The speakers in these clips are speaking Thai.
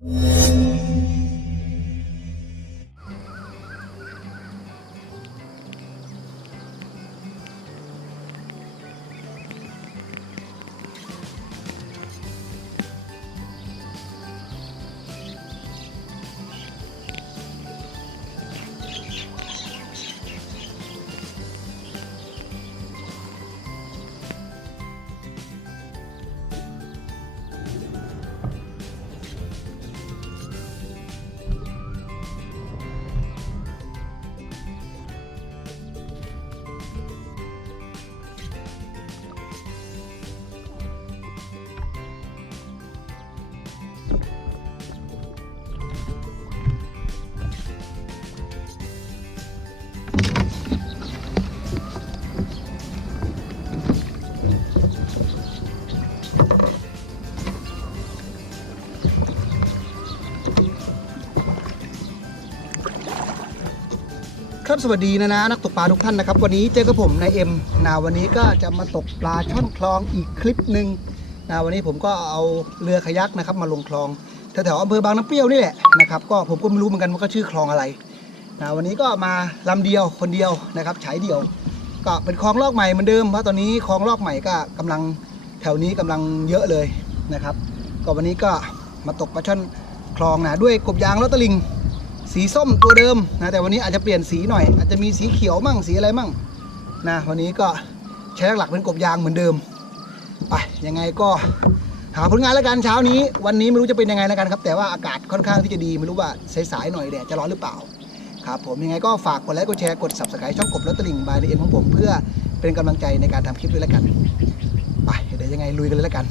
you ครับสวัสดีนะนะนักตกปลาทุกท่านนะครับ วันนี้เจอกับผมนายเอ็มนะวันนี้ก็จะมาตกปลาช่อนคลองอีกคลิปหนึ่งนะวันนี้ผมก็เอาเรือขยักนะครับมาลงคลองแถวๆอำเภอบางน้ำเปรี้ยวนี่แหละนะครับก็ผมก็ไม่รู้เหมือนกันว่าก็ชื่อคลองอะไรนะวันนี้ก็มาลำเดียวคนเดียวนะครับฉายเดียว ก็เป็นคลองลอกใหม่เหมือนเดิมเพราะตอนนี้คลองลอกใหม่ก็กำลังแถวนี้กำลังเยอะเลยนะครับ ก็วันนี้ก็มาตกปลาช่อนคลองนะด้วยกบยางแล้วตะลิง สีส้มตัวเดิมนะแต่วันนี้อาจจะเปลี่ยนสีหน่อย อาจจะมีสีเขียวมั่งสีอะไรมั่งนะวันนี้ก็ใช้หลักๆเป็นกบยางเหมือนเดิมไปยังไงก็หาผลงานแล้วกันเช้านี้ วันนี้ไม่รู้จะเป็นยังไงแล้วกันครับ แต่ว่าอากาศค่อนข้างที่จะดีไม่รู้ว่าสายๆหน่อยแดดจะร้อนหรือเปล่าครับผมยังไงก็ฝากกดไลค์กดแชร์กด subscribe ช่องกบและตลิ่งบายเอ็มของผมเพื่อเป็นกำลังใจในการทำคลิปด้วยแล้วกัน ไปเดี๋ยวยังไงลุยกันเลยแล้วกัน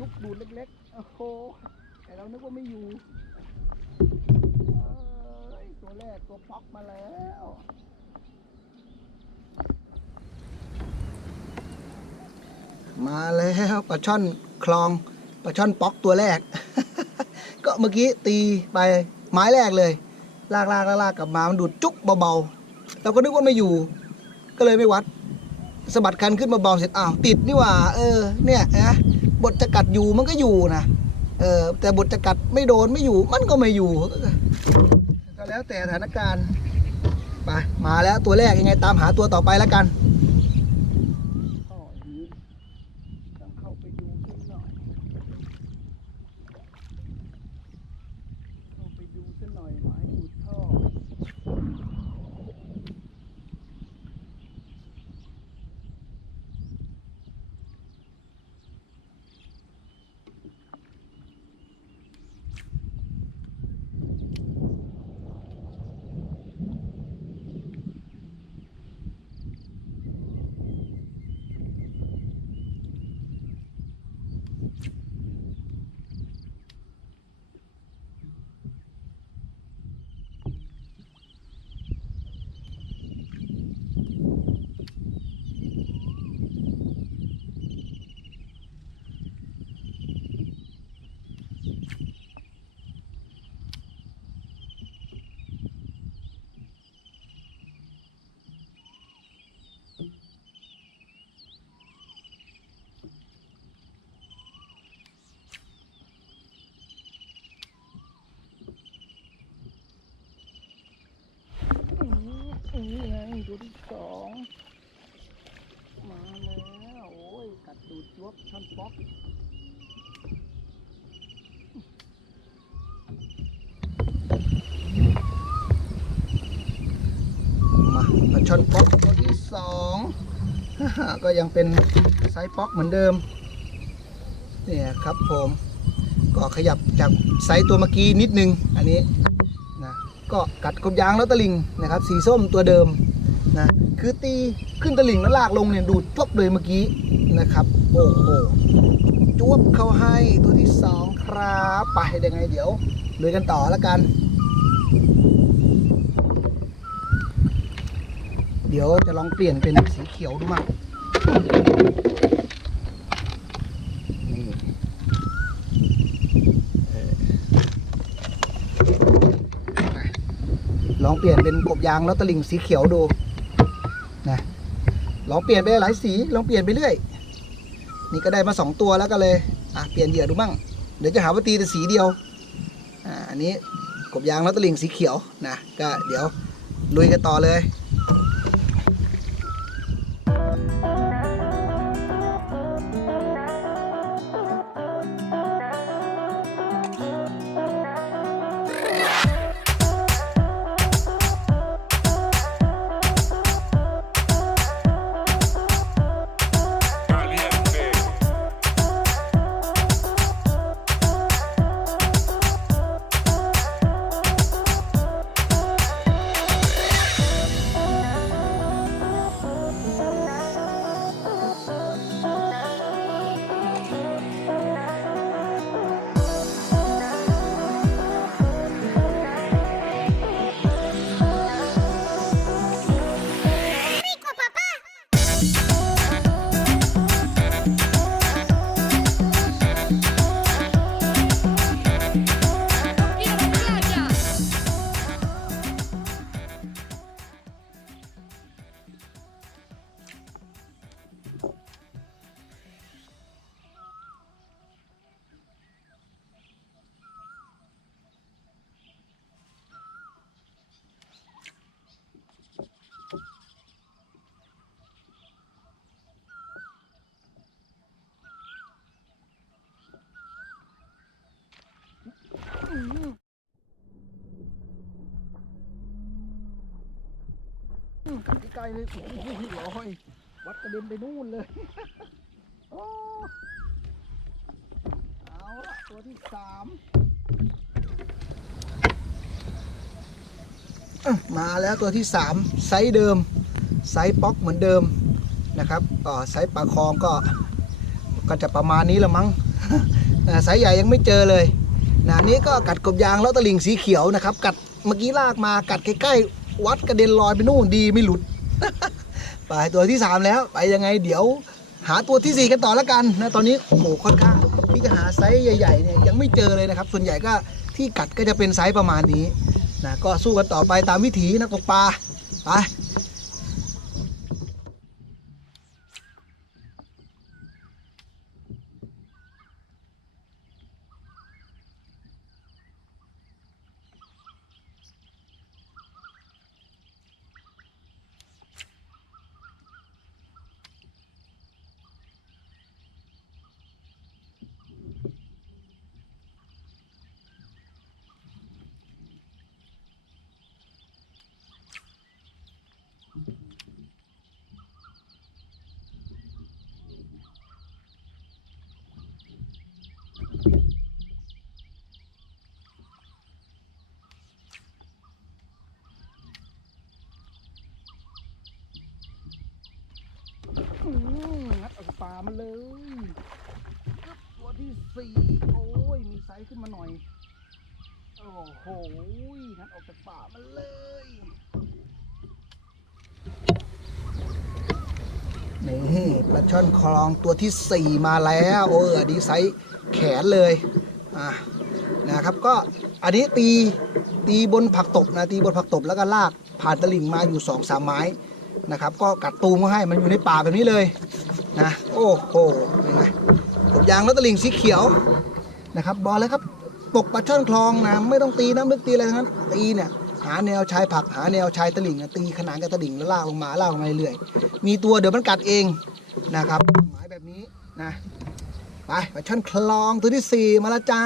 จุกดูดเล็กๆ โอ้โห แต่เรานึกว่าไม่อยู่เอ้ตัวแรกตัวป๊อกมาแล้วมาแล้วปลาช่อนคลองปลาช่อนป๊อกตัวแรก ก็เมื่อกี้ตีไปไม้แรกเลย ลากลากลากลากกลับมามันดูดจุกเบาๆเราก็นึกว่าไม่อยู่ ก็เลยไม่วัดสะบัดคันขึ้นมาเบาเสร็จอ้าวติดนี่หว่า เออเนี่ยนะ บทจะกัดอยู่มันก็อยู่นะเออแต่บทจะกัดไม่โดนไม่อยู่มันก็ไม่อยู่ก็แล้วแต่สถานการณ์ไปมาแล้วตัวแรกยังไงตามหาตัวต่อไปแล้วกันต้องเข้าไปดูสักหน่อยเข้าไปดูสักหน่อยหมายดูดท่อ เตัวที่สองมาแล้วโอ้ยกัดดูดจวบท่อนป๊อกมาปลาช่อนป๊อกตัวที่สองก็ยังเป็นไซส์ป๊อกเหมือนเดิมเนี่ยครับผมก็ขยับจากไซส์ตัวเมื่อกี้นิดนึงอันนี้นะก็กัดกบยางแล้วตะลิงนะครับ สีส้มตัวเดิม นะคือตีขึ้นตะลิงแล้วลากลงเนี่ยดูดจบเลยเมื่อกี้นะครับ โอ้โหจวบเข้าให้ตัวที่สองครับไปเดี๋ยวไงเดี๋ยวเลยกันต่อแล้วกัน เดี๋ยวจะลองเปลี่ยนเป็นสีเขียวดูมั่งลองเปลี่ยนเป็นกบยางแล้วตะลิงสีเขียวดู ลองเปลี่ยนไปหลายสีลองเปลี่ยนไปเรื่อย นี่ก็ได้มาสองตัวแล้วก็เลยอะเปลี่ยนเหยื่อดูมั่งเดี๋ยวจะหาว่าตีแต่สีเดียวอ่าอันนี้กบยางแล้วตะลิงสีเขียวนะก็เดี๋ยวลุยกันต่อเลย เลยโอ้โหร้อยวัดกระเด็นไปนู่นเลยโอ้เอาละตัวที่สามมาแล้วตัวที่สามไซส์เดิม ไซส์ป๊อกเหมือนเดิมนะครับก็ไซส์ปลาคองก็ก็จะประมาณนี้ละมั้งอ่าไซส์ใหญ่ยังไม่เจอเลยนะนี้ก็กัดกบยางแล้วตะลิงสีเขียวนะครับ กัดเมื่อกี้ลากมากัดใกล้ๆ วัดกระเด็นลอยไปนู่นดีไม่หลุด ไปตัวที่สามแล้ว ไปยังไงเดี๋ยว หาตัวที่สี่กันต่อแล้วกันนะตอนนี้โอ้โหค่อนข้างที่จะหาไซส์ใหญ่ๆเนี่ยยังไม่เจอเลยนะครับ ส่วนใหญ่ก็ที่กัดก็จะเป็นไซส์ประมาณนี้นะก็สู้กันต่อไปตามวิถีนักตกปลาไป งัดออกจากป่ามาเลยตัวที่สี่โอ้ย มีไซส์ขึ้นมาหน่อย โอ้โหงัดออกจากป่ามาเลยนี่ปลาช่อนคลองตัวที่สี่มาแล้ว โอ้ยอันนี้ไซส์แขนเลยอะนะครับก็อันนี้ตีตีบนผักตบนะตีบนผักตบแล้วก็ลากผ่านตลิ่งมาอยู่สองสามไม้ นะครับ ก็กัดตูมก็ให้มันอยู่ในป่าแบบนี้เลยนะโอ้โหยังไงกบยางแล้วตะลิงสีเขียวนะครับบอกเลยครับตกปลาช่อนคลองนะไม่ต้องตีน้ำลึกตีอะไรทั้งนั้นตีเนี่ยหาแนวชายผักหาแนวชายตะลิ่งนะตีขนานกับตะลิ่งแล้วลากลงมาลากลงมาเรื่อยมีตัวเดี๋ยวมันกัดเองนะครับหมายแบบนี้นะไปปลาช่อนคลองตัวที่สี่มาแล้วจ้า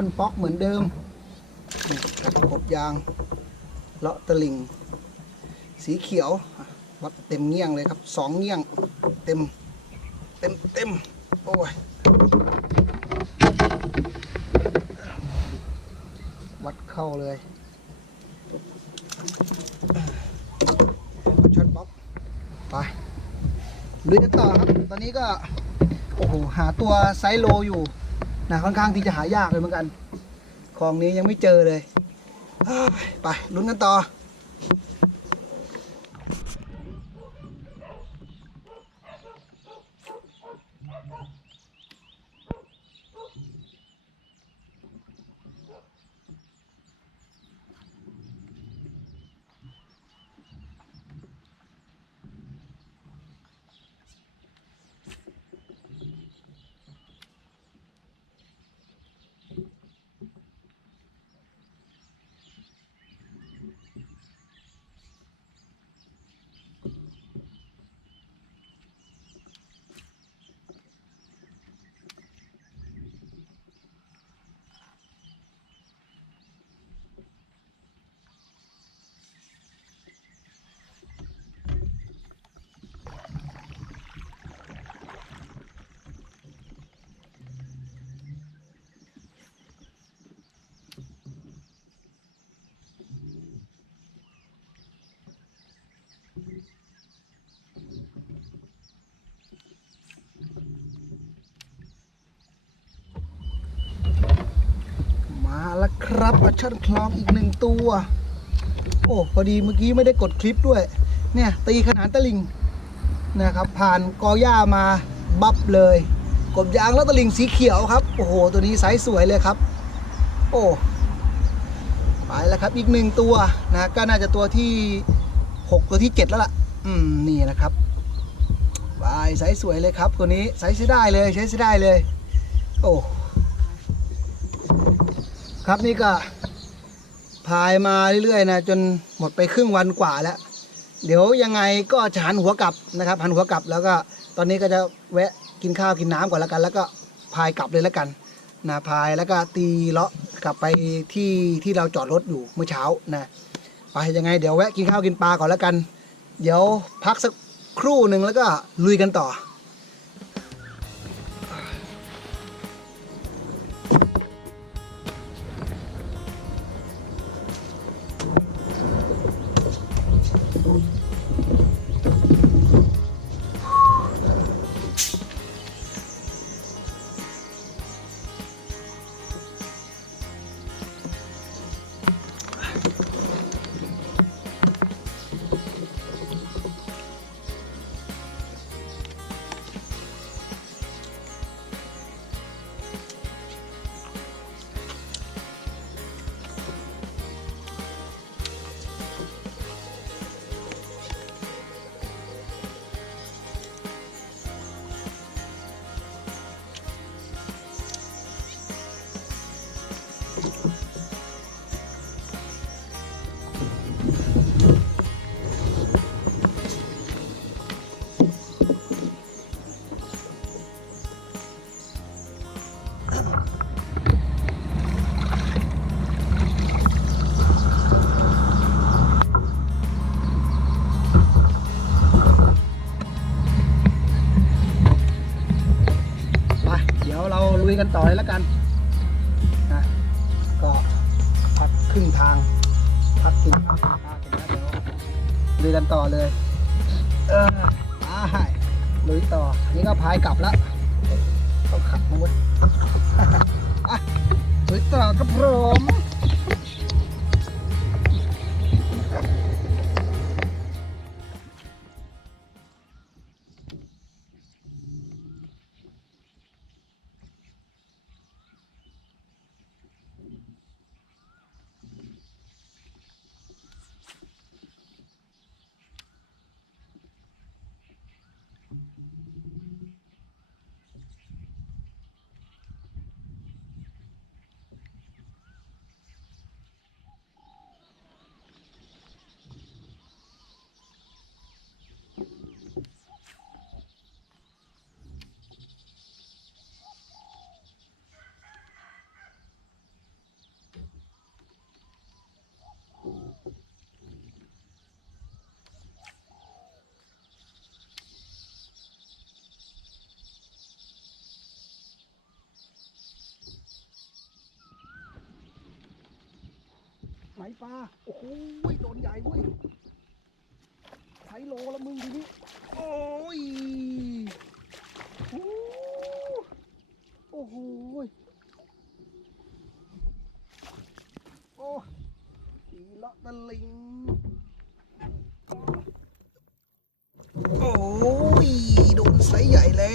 อนป๊อกเหมือนเดิมนี่กับกบยางเลาะตะลิง สีเขียววัดเต็มเงี้ยงเลยครับสองเงี้ยงเต็มเต็มเต็มโอ้ยวัดเข้าเลยช็อตบ็อกไปลุยกันต่อครับ ตอนนี้ก็ โอ้โห หาตัวไซโลอยู่ นะค่อนข้างที่จะหายากเลยเหมือนกันคลองนี้ยังไม่เจอเลยเฮ้ยไปลุ้นกันต่อ มาแล้วครับปลาช่อนคลองอีกหนึ่งตัว โอ้พอดีเมื่อกี้ไม่ได้กดคลิปด้วย เนี่ยตีขนานตะลิงนะครับ ผ่านกอหญ้ามาบับเลยกบยางแล้วตะลิงสีเขียวครับ โอ้โห ตัวนี้ไซส์สวยเลยครับ โอ้ไปแล้วครับอีกหนึ่งตัวนะก็น่าจะตัวที่ หกตัวที่เจ็ดแล้วล่ะ อืมนี่นะครับวายไซส์สวยเลยครับตัวนี้ไซส์ใช้ได้เลยใช้ใช้ได้เลย โอ้ครับนี่ก็พายมาเรื่อยๆนะจนหมดไปครึ่งวันกว่าแล้ว เดี๋ยวยังไงก็จะหันหัวกลับนะครับหันหัวกลับแล้วก็ตอนนี้ก็จะแวะกินข้าวกินน้ำก่อนแล้วกัน แล้วก็พายกลับเลยแล้วกันนะพายแล้วก็ตีเลาะกลับไปที่ที่เราจอดรถอยู่เมื่อเช้านะ ไปยังไงเดี๋ยวแวะกินข้าวกินปลาก่อนแล้วกัน เดี๋ยวพักสักครู่หนึ่งแล้วก็ลุยกันต่อ กันต่อเลยแล้วกันนะก็พักครึ่งทาง พักกินข้าวกินข้าวกันะเดี๋ยวลุยกันต่อเลย เออไปลุยต่ออันนี้ก็พายกลับแล้วต้องขับมาเว้ยอะลุยต่อครับผมายปลา โอ้โหโดนใหญ่เว้ยไถโลละมึงทีนี้ โอ้ยโอ้โอ้โหโอ้ตีละตะลิง โอ้ย โดนไซส์ใหญ่แล้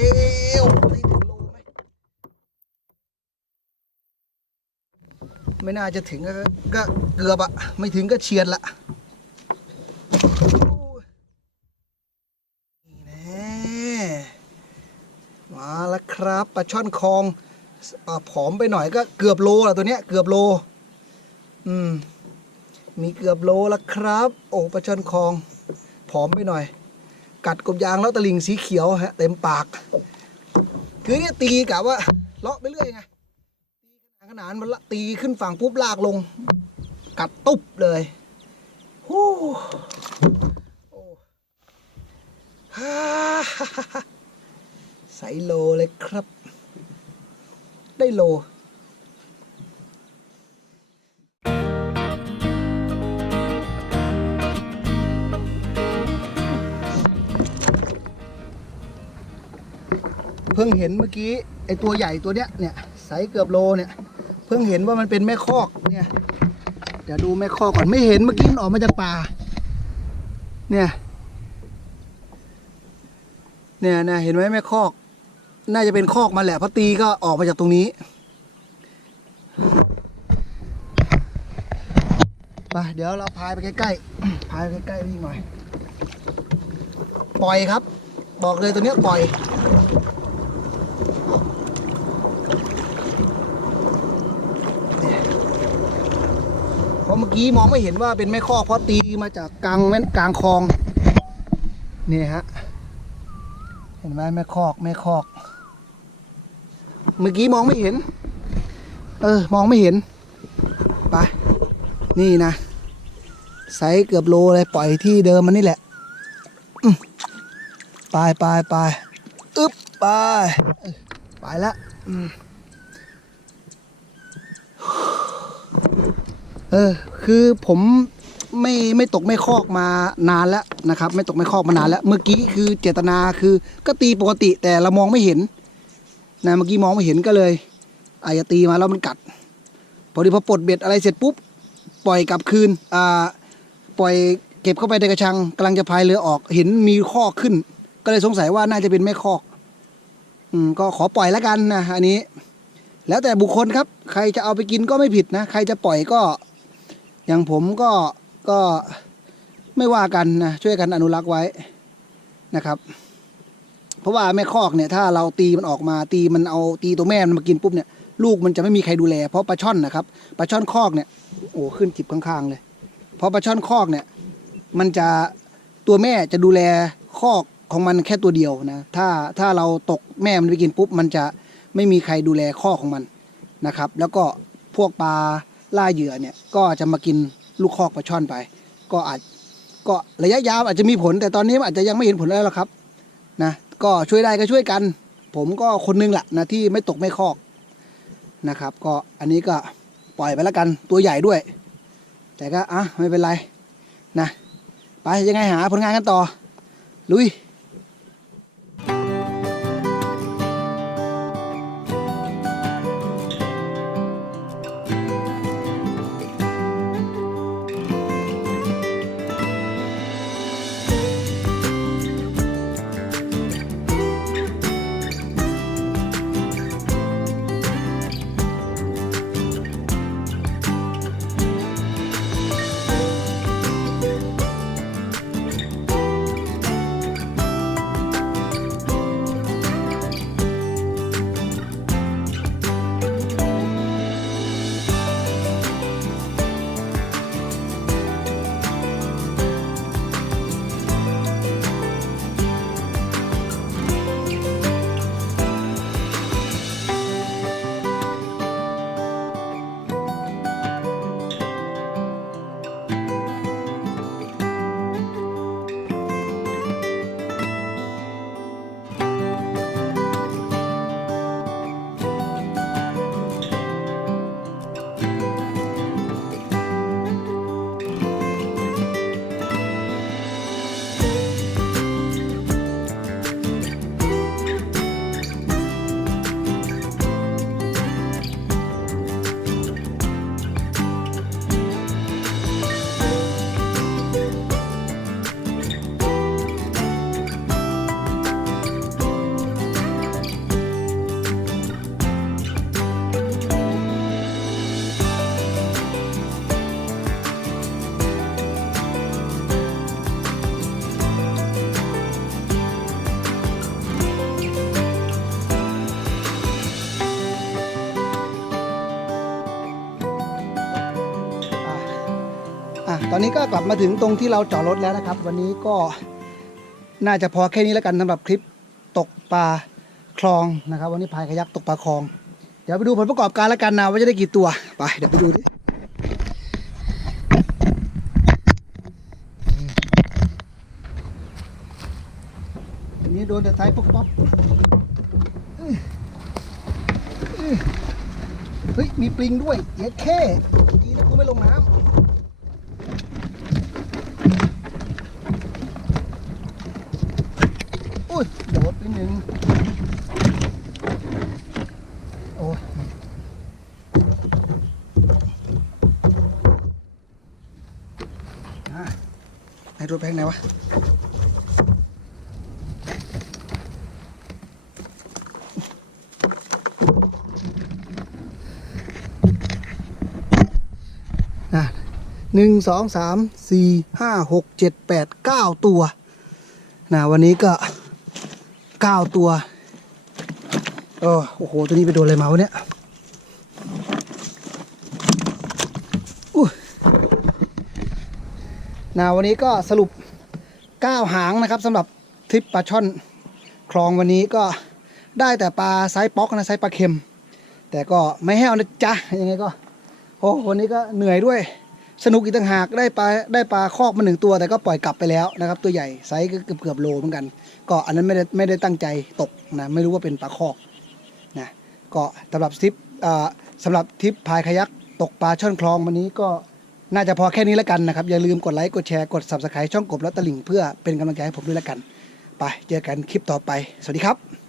วไม่ถึงโลไหม ไม่น่าจะถึงก็เกือบอะไม่ถึงก็เฉียดละนี่แน่มาแล้วครับปลาช่อนคลองอผอมไปหน่อยก็เกือบโลละตัวเนี้ยเกือบโล อืม มีเกือบโลแล้วครับ โอ้ปลาช่อนคลอง ผอมไปหน่อย กัดกบยางแล้วตะลิงสีเขียวฮะ เต็มปาก คือเนี่ยตีกะว่าเลาะไปเรื่อยไง นานมันละตีขึ้นฝั่งปุ๊บลากลง กัดตุ๊บเลยฮู้โอ้ฮ่าใสโลเลยครับ ได้โลเพิ่งเห็นเมื่อกี้ไอตัวใหญ่ตัวเนี้ยเนี่ยไซส์เกือบโลเนี่ย เพิ่งเห็นว่ามันเป็นแม่คอกเนี่ยเดี๋ยวดูแม่คอกก่อนไม่เห็นเมื่อกี้มันออกมาจากป่า เนี่ยเนี่ยนะเห็นไหมแม่คอก น่าจะเป็นคอกมันแหละเพราะตีก็ออกมาจากตรงนี้ไปเดี๋ยวเราพายไปใกล้ๆพายไปใกล้ๆนี่หน่อย ปล่อยครับ บอกเลยตัวเนี้ยปล่อย เพราะเมื่อกี้มองไม่เห็นว่าเป็นแม่คอกเพราะตีมาจากกลางแม่นกลางคลอง นี่ฮะ เห็นไหมแม่คอกแม่คอก เมื่อกี้มองไม่เห็น เออ มองไม่เห็น ไป นี่นะไซส์เกือบโลเลยปล่อยที่เดิมมันนี่แหละไปไปไปอึ๊บไป ไปละอืม เออ คือผมไม่ไม่ตกไม่คอกมานานแล้วนะครับ ไม่ตกไม่คอกมานานแล้ว เมื่อกี้คือเจตนาคือก็ตีปกติแต่เรามองไม่เห็นนะเมื่อกี้มองไม่เห็นก็เลยอาจจะตีมาแล้วมันกัด พอดีพอปลดเบ็ดอะไรเสร็จปุ๊บปล่อยกลับคืนอ่าปล่อยเก็บเข้าไปในกระชังกำลังจะพายเรือออกเห็นมีคอกขึ้น ก็เลยสงสัยว่าน่าจะเป็นแม่คอก อืมก็ขอปล่อยแล้วกันนะอันนี้ แล้วแต่บุคคลครับ ใครจะเอาไปกินก็ไม่ผิดนะ ใครจะปล่อยก็ อย่างผมก็ก็ไม่ว่ากันนะช่วยกันอนุรักษ์ไว้นะครับ เพราะว่าแม่คอกเนี่ยถ้าเราตีมันออกมาตีมันเอาตีตัวแม่มันมากินปุ๊บเนี่ยลูกมันจะไม่มีใครดูแล เพราะปลาช่อนนะครับปลาช่อนคอกเนี่ยโอ้ขึ้นจิบข้างๆเลย เพราะปลาช่อนคอกเนี่ย มันจะตัวแม่จะดูแลคอกของมันแค่ตัวเดียวนะถ้าถ้าเราตกแม่มันไปกินปุ๊บ มันจะไม่มีใครดูแลคอกของมันนะครับ แล้วก็พวกปลา ล่าเหยื่อเนี่ยก็จะมากินลูกคอกปลาช่อนไป ก็อาจก็ระยะยาวอาจจะมีผล แต่ตอนนี้อาจจะยังไม่เห็นผลอะไรหรอกครับนะก็ช่วยได้ก็ช่วยกัน ผมก็คนนึงแหละนะที่ไม่ตกไม่คอกนะครับ ก็อันนี้ก็ปล่อยไปแล้วกันตัวใหญ่ด้วย แต่ก็อะไม่เป็นไรนะไปยังไงหาผลงานกันต่อลุย ตอนนี้ก็กลับมาถึงตรงที่เราจอดรถแล้วนะครับ วันนี้ก็น่าจะพอแค่นี้แล้วกันสำหรับคลิปตกปลาคลองนะครับ วันนี้พายขยักตกปลาคลอง เดี๋ยวไปดูผลประกอบการแล้วกันนะว่าจะได้กี่ตัวไปเดี๋ยวไปดูดิอันนี้โดนแต่ไซส์ป๊อกป๊อกเฮ้ยมีปลิงด้วยเย็ดแค่ดีนะกูไม่ลงน้ำ อุ้ ยโดดไปหนึ่งโอ้ยอะไหนรถไปทางไหนวะอะหนึ่งสองสามสี่ห้าหกเจ็ดแปดเก้าตัวนะวันนี้ก็ เก้าตัว เออโอ้โห ตัวนี้ไปโดนอะไรมาวะเนี่ยนะวันนี้ก็สรุปเก้าหางนะครับสำหรับทริปปลาช่อนคลองวันนี้ก็ได้แต่ปลาไซส์ป๊อกนะไซส์ปลาเค็ม แต่ก็ไม่แห้วนะจ๊ะยังไงก็โอ้วันนี้ก็เหนื่อยด้วย สนุกอีกต่างหากได้ปลาได้ปลาคอกมาหนึ่งตัว แต่ก็ปล่อยกลับไปแล้วนะครับ ตัวใหญ่ไซส์ก็เกือบเกือบโลเหมือนกัน ก็อันนั้นไม่ได้ไม่ได้ตั้งใจตกนะไม่รู้ว่าเป็นปลาคอกนะก็สำหรับทริปอ่าสำหรับทริปพายขยักตกปลาช่อนคลองวันนี้ก็น่าจะพอแค่นี้แล้วกันนะครับ อย่าลืมกดไลค์กดแชร์กด subscribe ช่องกบและตะลิ่งเพื่อเป็นกำลังใจให้ผมด้วยแล้วกัน ไปเจอกันคลิปต่อไป สวัสดีครับ